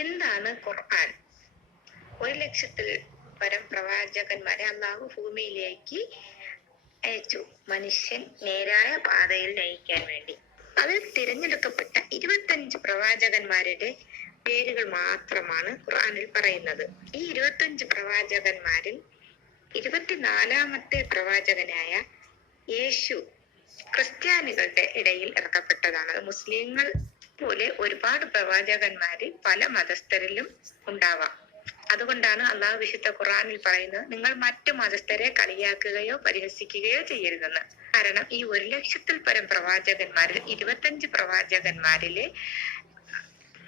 എന്താണ് ഖുർആൻ? 1,00,000-ൽ പരം പ്രവാചകന്മാരെ അള്ളാഹു ഭൂമിയിലേക്ക് അയച്ചു, മനുഷ്യൻ നേരായ പാതയിൽ നയിക്കാൻ വേണ്ടി. അതിൽ തിരഞ്ഞെടുക്കപ്പെട്ട 25 പ്രവാചകന്മാരുടെ പേരുകൾ മാത്രമാണ് ഖുർആനിൽ പറയുന്നത്. ഈ 25 പ്രവാചകന്മാരിൽ 24-ാമത്തെ പ്രവാചകനായ യേശു ക്രിസ്ത്യാനികളുടെ ഇടയിൽ ഇറക്കപ്പെട്ടതാണ്. മുസ്ലിങ്ങൾ പോലെ ഒരുപാട് പ്രവാചകന്മാര് പല മതസ്ഥരിലും ഉണ്ടാവാം. അതുകൊണ്ടാണ് അള്ളാഹു വിശുദ്ധ ഖുർആനിൽ പറയുന്നത്, നിങ്ങൾ മറ്റു മതസ്ഥരെ കളിയാക്കുകയോ പരിഹസിക്കുകയോ ചെയ്യരുതെന്ന്. കാരണം ഈ 1,00,000-ൽ പരം പ്രവാചകന്മാരിൽ 25 പ്രവാചകന്മാരിലെ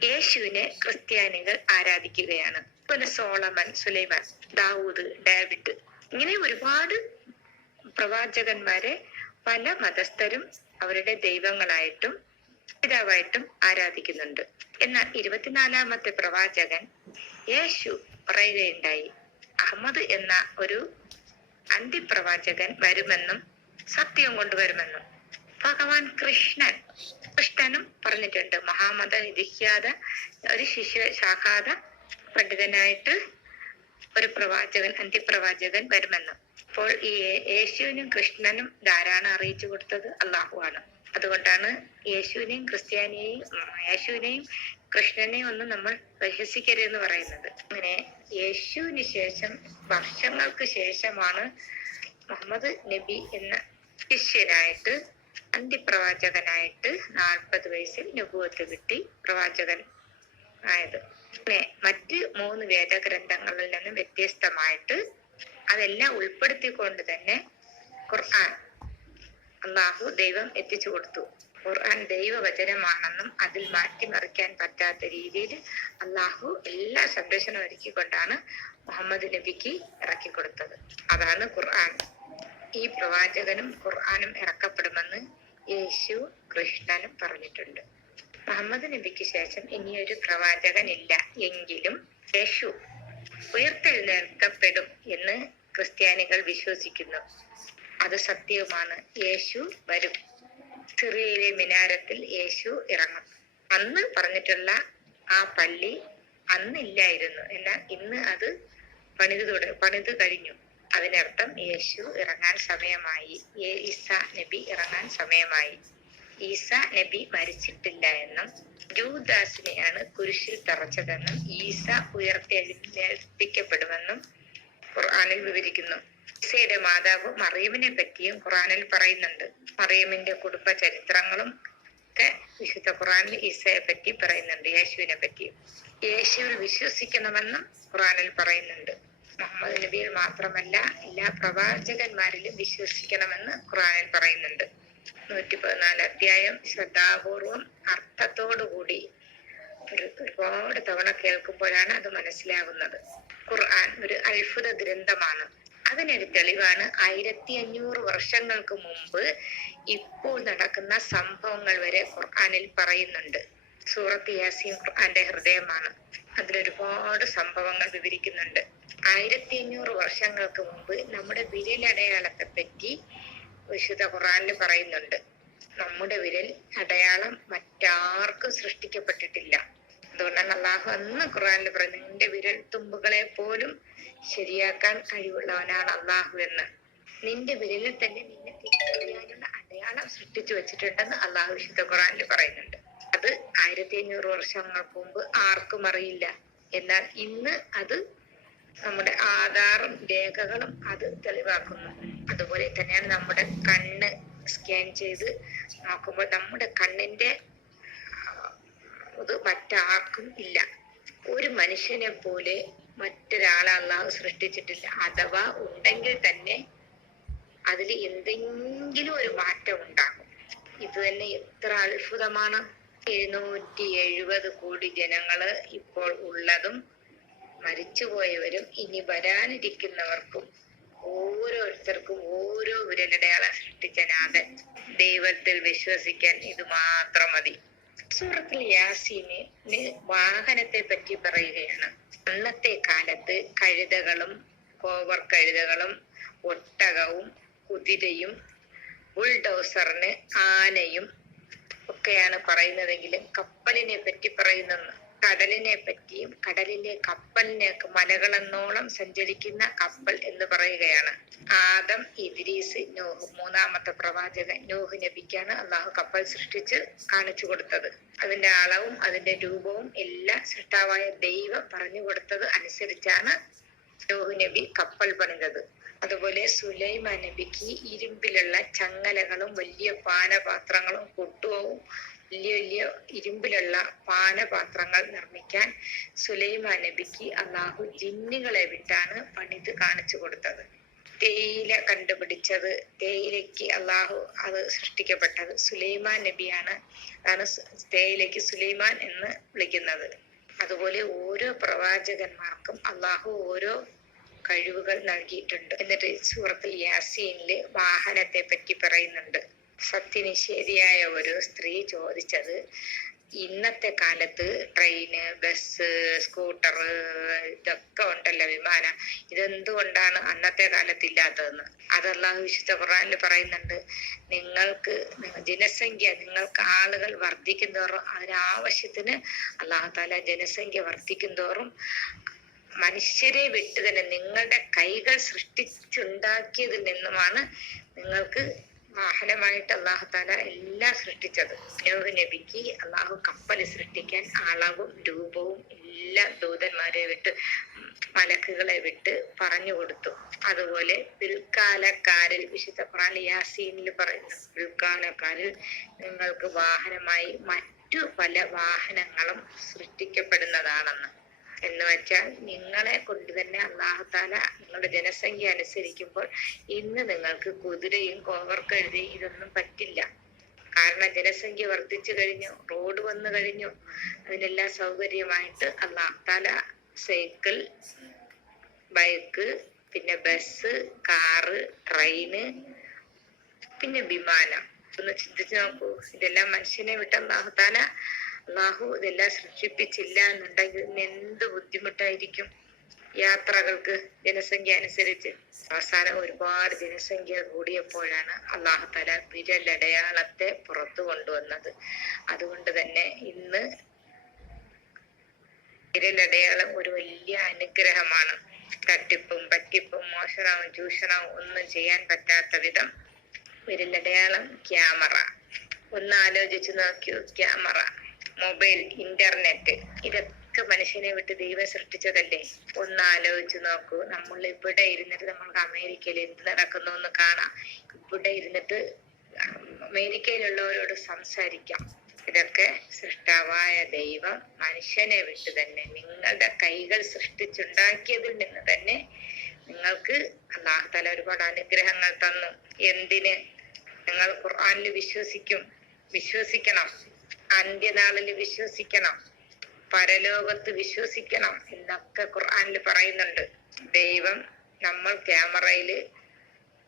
യേശുവിനെ ക്രിസ്ത്യാനികൾ ആരാധിക്കുകയാണ്. പിന്നെ സോളമൻ, സുലൈമാൻ, ദാവൂദ്, ഡേവിഡ്, ഇങ്ങനെ ഒരുപാട് പ്രവാചകന്മാരെ പല മതസ്ഥരും അവരുടെ ദൈവങ്ങളായിട്ടും പിതാവായിട്ടും ആരാധിക്കുന്നുണ്ട്. എന്നാൽ 24-ാമത്തെ പ്രവാചകൻ യേശു പറയുകയുണ്ടായി, അഹമ്മദ് എന്ന ഒരു അന്ത്യപ്രവാചകൻ വരുമെന്നും സത്യം കൊണ്ടുവരുമെന്നും. ഭഗവാൻ കൃഷ്ണനും പറഞ്ഞിട്ടുണ്ട്, മഹാമത നിധിക്കാതെ ഒരു ശാഖാത പണ്ഡിതനായിട്ട് ഒരു പ്രവാചകൻ, അന്ത്യപ്രവാചകൻ വരുമെന്നും. അപ്പോൾ ഈ യേശുവിനും കൃഷ്ണനും ധാരാളം അറിയിച്ചു കൊടുത്തത് അള്ളാഹു ആണ്. അതുകൊണ്ടാണ് യേശുവിനെയും കൃഷ്ണനെയും ഒന്നും നമ്മൾ പരിഹസിക്കരുതെന്ന് പറയുന്നത്. അങ്ങനെ യേശുവിന് ശേഷം വർഷങ്ങൾക്ക് ശേഷമാണ് മുഹമ്മദ് നബി എന്ന ശിഷ്യനായിട്ട് അന്ത്യപ്രവാചകനായിട്ട് 40 വയസ്സിൽ നബുവത്ത് കിട്ടി പ്രവാചകൻ ആയത്. മറ്റ് 3 വേദഗ്രന്ഥങ്ങളിൽ നിന്നും വ്യത്യസ്തമായിട്ട് അതെല്ലാം ഉൾപ്പെടുത്തിക്കൊണ്ട് തന്നെ ഖുർആൻ അള്ളാഹു ദൈവം എത്തിച്ചു കൊടുത്തു. ഖുർആൻ ദൈവവചനമാണെന്നും അതിൽ മാറ്റിമറിക്കാൻ പറ്റാത്ത രീതിയിൽ അള്ളാഹു എല്ലാ സംരക്ഷണം ഒരുക്കിക്കൊണ്ടാണ് മുഹമ്മദ് നബിക്ക് ഇറക്കി കൊടുത്തത്. അതാണ് ഖുർആൻ. ഈ പ്രവാചകനും ഖുർആനും ഇറക്കപ്പെടുമെന്ന് യേശു കൃഷ്ണനും പറഞ്ഞിട്ടുണ്ട്. മുഹമ്മദ് നബിക്ക് ശേഷം ഇനിയൊരു പ്രവാചകൻ ഇല്ല. എങ്കിലും യേശു ഉയർത്തെഴുന്നേൽക്കപ്പെടും എന്ന് ക്രിസ്ത്യാനികൾ വിശ്വസിക്കുന്നു. അത് സത്യവുമാണ്. യേശു വരും. സിറിയയിലെ മിനാരത്തിൽ യേശു ഇറങ്ങും. അന്ന് പറഞ്ഞിട്ടുള്ള ആ പള്ളി അന്നില്ലായിരുന്നു, എന്നാൽ ഇന്ന് അത് പണിത് കഴിഞ്ഞു. അതിനർത്ഥം യേശു ഇറങ്ങാൻ സമയമായി, ഈസാ നബി ഇറങ്ങാൻ സമയമായി. ഈസാ നബി മരിച്ചിട്ടില്ല എന്നും ജൂദാസിനെയാണ് കുരിശിൽ തറച്ചതെന്നും ഈസ ഉയർത്തെഴുന്നേൽപ്പിക്കപ്പെടുമെന്നും ഖുർആനിൽ വിവരിക്കുന്നു. ഈസയുടെ മാതാവ് മറിയമിനെ പറ്റിയും ഖുർആനിൽ പറയുന്നുണ്ട്. മറിയമിന്റെ കുടുംബ ചരിത്രങ്ങളും ഒക്കെ വിശുദ്ധ ഖുർആനിൽ ഈസയെ പറ്റി പറയുന്നുണ്ട്, യേശുവിനെ പറ്റിയും. യേശുവിൽ വിശ്വസിക്കണമെന്നും ഖുർആനിൽ പറയുന്നുണ്ട്. മുഹമ്മദ് നബിയിൽ മാത്രമല്ല എല്ലാ പ്രവാചകന്മാരിലും വിശ്വസിക്കണമെന്ന് ഖുർആനിൽ പറയുന്നുണ്ട്. 114 അധ്യായം ശ്രദ്ധാപൂർവം അർത്ഥത്തോടുകൂടി ഒരുപാട് തവണ കേൾക്കുമ്പോഴാണ് അത് മനസ്സിലാകുന്നത്. ഖുർആൻ ഒരു അത്ഭുത ഗ്രന്ഥമാണ്. അതിനൊരു തെളിവാണ് 1500 വർഷങ്ങൾക്ക് മുമ്പ് ഇപ്പോൾ നടക്കുന്ന സംഭവങ്ങൾ വരെ ഖുർആനിൽ പറയുന്നുണ്ട്. സൂറത്ത് യാസീൻ ഖുർആന്റെ ഹൃദയമാണ്. അതിലൊരുപാട് സംഭവങ്ങൾ വിവരിക്കുന്നുണ്ട്. 1500 വർഷങ്ങൾക്ക് മുമ്പ് നമ്മുടെ വിരലടയാളത്തെ പറ്റി വിശുദ്ധ ഖുർആനിൽ പറയുന്നുണ്ട്. നമ്മുടെ വിരൽ അടയാളം മറ്റാർക്കും സൃഷ്ടിക്കപ്പെട്ടിട്ടില്ല. അതുകൊണ്ടാണ് അള്ളാഹു അന്ന് ഖുർആനിൽ പറയുന്നത്, നിന്റെ വിരൽ തുമ്പുകളെ പോലും ശരിയാക്കാൻ കഴിവുള്ളവനാണ് അള്ളാഹു എന്ന്. നിന്റെ വിരലിൽ തന്നെ നിന്നെ തിരിച്ചറിയാനുള്ള അടയാളം സൃഷ്ടിച്ചു വെച്ചിട്ടുണ്ടെന്ന് അള്ളാഹു വിശുദ്ധ ഖുർആനിൽ പറയുന്നുണ്ട്. അത് 1500 വർഷങ്ങൾക്ക് മുമ്പ് ആർക്കും അറിയില്ല. എന്നാൽ ഇന്ന് അത് നമ്മുടെ ആധാറും രേഖകളും അത് തെളിവാക്കുന്നു. അതുപോലെ തന്നെയാണ് നമ്മുടെ കണ്ണ് സ്കാൻ ചെയ്ത് നോക്കുമ്പോൾ നമ്മുടെ കണ്ണിന്റെ ഇത് മറ്റാർക്കും ഇല്ല. ഒരു മനുഷ്യനെ പോലെ മറ്റൊരാളെ അള്ളാഹു സൃഷ്ടിച്ചിട്ടില്ല. അഥവാ ഉണ്ടെങ്കിൽ തന്നെ അതിൽ എന്തെങ്കിലും ഒരു മാറ്റം ഉണ്ടാകും. ഇത് തന്നെ എത്ര അത്ഭുതമാണ്. 770 കോടി ജനങ്ങള് ഇപ്പോൾ ഉള്ളതും മരിച്ചുപോയവരും ഇനി വരാനിരിക്കുന്നവർക്കും ഓരോരുത്തർക്കും ഓരോ വിരലടയാളം സൃഷ്ടിച്ച നാഥൻ. ദൈവത്തിൽ വിശ്വസിക്കാൻ ഇത് മാത്രം മതി. സൂറത്തുൽ യാസീന് വാഹനത്തെ പറ്റി പറയുകയാണ്. അന്നത്തെ കാലത്ത് കഴുതകളും കോവർ കഴുതകളും ഒട്ടകവും കുതിരയും ബുൾഡോസറിന് ആനയും ഒക്കെയാണ് പറയുന്നതെങ്കിലും കപ്പലിനെ പറ്റി പറയുന്നെന്ന് കടലിനെ പറ്റിയും കടലിലെ കപ്പലിനെ മലകളെന്നോളം സഞ്ചരിക്കുന്ന കപ്പൽ എന്ന് പറയുകയാണ്. ആദം, ഇദ്രീസ്, നൂഹ്, മൂന്നാമത്തെ പ്രവാചകൻ നൂഹ് നബിക്കാണ് അള്ളാഹു കപ്പൽ സൃഷ്ടിച്ച് കാണിച്ചു കൊടുത്തത്. അതിന്റെ അളവും അതിന്റെ രൂപവും എല്ലാം സൃഷ്ടാവായ ദൈവം പറഞ്ഞു കൊടുത്തത് അനുസരിച്ചാണ് നൂഹ് നബി കപ്പൽ പണിതത്. അതുപോലെ സുലൈമാൻ നബിക്ക് ഇരുമ്പിലുള്ള ചങ്ങലകളും വലിയ പാനപാത്രങ്ങളും കുട്ടുവവും വലിയ വലിയ ഇരുമ്പിലുള്ള പാനപാത്രങ്ങൾ നിർമ്മിക്കാൻ സുലൈമാൻ നബിക്ക് അള്ളാഹു ജിന്നുകളെ വിട്ടാണ് പണിത് കാണിച്ചു കൊടുത്തത്. തേയില കണ്ടുപിടിച്ചത്, തേയിലയ്ക്ക് അള്ളാഹു അത് സൃഷ്ടിക്കപ്പെട്ടത് സുലൈമാൻ നബിയാണ്. അതാണ് തേയിലയ്ക്ക് സുലൈമാൻ എന്ന് വിളിക്കുന്നത്. അതുപോലെ ഓരോ പ്രവാചകന്മാർക്കും അള്ളാഹു ഓരോ കഴിവുകൾ നൽകിയിട്ടുണ്ട്. എന്നിട്ട് സൂറത്തുൽ യാസീനില് വാഹനത്തെ പറ്റി പറയുന്നുണ്ട്. സത്യനിഷേധിയായ ഒരു സ്ത്രീ ചോദിച്ചത്, ഇന്നത്തെ കാലത്ത് ട്രെയിന്, ബസ്, സ്കൂട്ടർ ഇതൊക്കെ ഉണ്ടല്ലോ, വിമാനം, ഇതെന്തുകൊണ്ടാണ് അന്നത്തെ കാലത്ത് ഇല്ലാത്തതെന്ന്. അതല്ലാതെ വിശുദ്ധ ഖുർആനിൽ പറയുന്നുണ്ട്, നിങ്ങൾക്ക് നിങ്ങൾക്ക് ആളുകൾ വർദ്ധിക്കുന്തോറും അതിനാവശ്യത്തിന് അല്ലാഹു തആല ജനസംഖ്യ വർദ്ധിക്കുന്തോറും മനുഷ്യരെ വിട്ട് തന്നെ നിങ്ങളുടെ കൈകൾ സൃഷ്ടിച്ചുണ്ടാക്കിയതിൽ നിന്നുമാണ് നിങ്ങൾക്ക് വാഹനമായിട്ട് അള്ളാഹു താല എല്ലാം സൃഷ്ടിച്ചത്. നൂഹ് നബിക്ക് അള്ളാഹു കപ്പൽ സൃഷ്ടിക്കാൻ അളവും രൂപവും എല്ലാ ദൂതന്മാരെ വിട്ട്, മലക്കുകളെ വിട്ട് പറഞ്ഞു കൊടുത്തു. അതുപോലെ പിൽക്കാലക്കാരിൽ വിശുദ്ധ ഖുർആൻ യാസീനിൽ പറയുന്നു, പിൽക്കാലക്കാരിൽ നിങ്ങൾക്ക് വാഹനമായി മറ്റു പല വാഹനങ്ങളും സൃഷ്ടിക്കപ്പെടുന്നതാണെന്ന്. എന്ന് വെച്ചാൽ നിങ്ങളെ കൊണ്ട് തന്നെ അല്ലാഹു തആല നിങ്ങളുടെ ജനസംഖ്യ അനുസരിക്കുമ്പോൾ ഇന്ന് നിങ്ങൾക്ക് കുതിരയും കോവർക്കഴുതയും ഇതൊന്നും പറ്റില്ല. കാരണം ജനസംഖ്യ വർദ്ധിച്ചു കഴിഞ്ഞു, റോഡ് വന്നു കഴിഞ്ഞു, അതിനെല്ലാം സൗകര്യമായിട്ട് അല്ലാഹു തആല സൈക്കിൾ, ബൈക്ക്, പിന്നെ ബസ്, കാറ്, ട്രെയിന്, പിന്നെ വിമാനം. ഒന്ന് ചിന്തിച്ചു നോക്കൂ. ഇതെല്ലാം മനുഷ്യനെ വിട്ട് അള്ളാഹു ഇതെല്ലാം സൃഷ്ടിപ്പിച്ചില്ല എന്നുണ്ടെങ്കിൽ എന്ത് ബുദ്ധിമുട്ടായിരിക്കും യാത്രകൾക്ക് ജനസംഖ്യ അനുസരിച്ച്. അവസാനം ഒരുപാട് ജനസംഖ്യ കൂടിയപ്പോഴാണ് അള്ളാഹു തആല വിരലടയാളത്തെ പുറത്തു കൊണ്ടുവന്നത്. അതുകൊണ്ട് തന്നെ ഇന്ന് വിരലടയാളം ഒരു വലിയ അനുഗ്രഹമാണ്. തട്ടിപ്പും പറ്റിപ്പും മോഷണവും ചൂഷണവും ഒന്നും ചെയ്യാൻ പറ്റാത്ത വിധം വിരലടയാളം, ക്യാമറ. ഒന്ന് ആലോചിച്ചു നോക്കൂ. ക്യാമറ, മൊബൈൽ, ഇന്റർനെറ്റ്, ഇതൊക്കെ മനുഷ്യനെ വിട്ട് ദൈവം സൃഷ്ടിച്ചതല്ലേ? ഒന്ന് ആലോചിച്ചു നോക്കൂ. നമ്മൾ ഇവിടെ ഇരുന്നിട്ട് നമ്മൾക്ക് അമേരിക്കയിൽ എന്ത് നടക്കുന്നു എന്ന് കാണാം. ഇവിടെ ഇരുന്നിട്ട് അമേരിക്കയിലുള്ളവരോട് സംസാരിക്കാം. ഇതൊക്കെ സൃഷ്ടാവായ ദൈവം മനുഷ്യനെ വിട്ട് തന്നെ നിങ്ങളുടെ കൈകൾ സൃഷ്ടിച്ചുണ്ടാക്കിയതിൽ നിന്ന് തന്നെ നിങ്ങൾക്ക് അല്ലാഹു തആല ഒരുപാട് അനുഗ്രഹങ്ങൾ തന്നു. എന്തിന്? നിങ്ങൾ ഖുർആനിൽ വിശ്വസിക്കണം, അന്ത്യനാളിൽ വിശ്വസിക്കണം, പരലോകത്ത് വിശ്വസിക്കണം എന്നൊക്കെ ഖുർആനിൽ പറയുന്നുണ്ട്. ദൈവം നമ്മൾ ക്യാമറയില്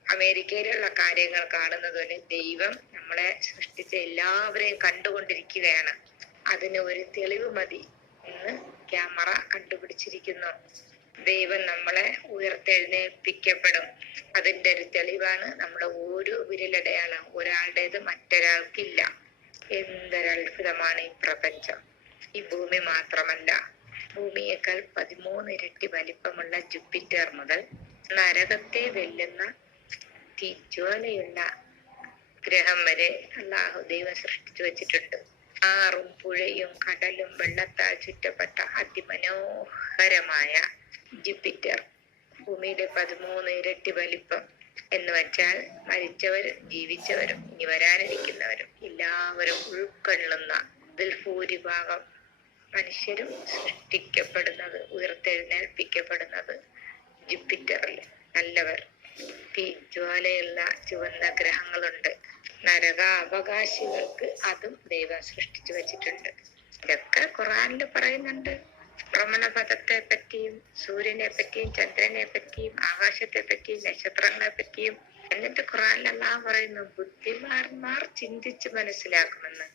അമേരിക്കയിലുള്ള കാര്യങ്ങൾ കാണുന്നത് പോലെ ദൈവം നമ്മളെ സൃഷ്ടിച്ച എല്ലാവരെയും കണ്ടുകൊണ്ടിരിക്കുകയാണ്. അതിന് ഒരു തെളിവ് മതി എന്ന് ക്യാമറ കണ്ടുപിടിച്ചിരിക്കുന്നു. ദൈവം നമ്മളെ ഉയർത്തെഴുന്നേൽപ്പിക്കപ്പെടും. അതിന്റെ ഒരു തെളിവാണ് നമ്മുടെ ഓരോ വിരലടയാളം. ഒരാളുടേത് മറ്റൊരാൾക്കില്ല. എന്തൊരത്ഭുതമാണ് ഈ പ്രപഞ്ചം! ഈ ഭൂമി മാത്രമല്ല, ഭൂമിയേക്കാൾ 13 ഇരട്ടി വലിപ്പമുള്ള ജൂപ്പിറ്റർ മുതൽ നരകത്തെ വെല്ലുന്ന തീജ്വാലയുള്ള ഗ്രഹം വരെ അല്ലാഹു ദൈവം സൃഷ്ടിച്ചു വെച്ചിട്ടുണ്ട്. ആറും പുഴയും കടലും വെള്ളത്താൽ ചുറ്റപ്പെട്ട അതിമനോഹരമായ ജൂപ്പിറ്റർ, ഭൂമിയുടെ 13 ഇരട്ടി വലിപ്പം എന്ന് വെച്ചാൽ മരിച്ചവരും ജീവിച്ചവരും ഇനി വരാനിരിക്കുന്നവരും എല്ലാവരും ഉൾക്കൊള്ളുന്ന, ഇതിൽ ഭൂരിഭാഗം മനുഷ്യരും സൃഷ്ടിക്കപ്പെടുന്നത്, ഉയർത്തെഴുന്നേൽപ്പിക്കപ്പെടുന്നത് ജൂപ്പിറ്ററിൽ. നല്ലവർ, തീജ്വാലയുള്ള ചുവന്ന ഗ്രഹങ്ങളുണ്ട്. നരക അവകാശികൾക്ക് അതും ദൈവം സൃഷ്ടിച്ചു വെച്ചിട്ടുണ്ട്. ഇതൊക്കെ ഖുർആനിൽ പറയുന്നുണ്ട്. ഭ്രമണപഥത്തെ പറ്റിയും സൂര്യനെ പറ്റിയും ചന്ദ്രനെ പറ്റിയും ആകാശത്തെ പറ്റിയും നക്ഷത്രങ്ങളെ പറ്റിയും. എന്നിട്ട് ഖുർആനിൽ അല്ലാഹു പറയുന്നു, ബുദ്ധിമാന്മാർ ചിന്തിച്ച് മനസ്സിലാക്കുമെന്ന്.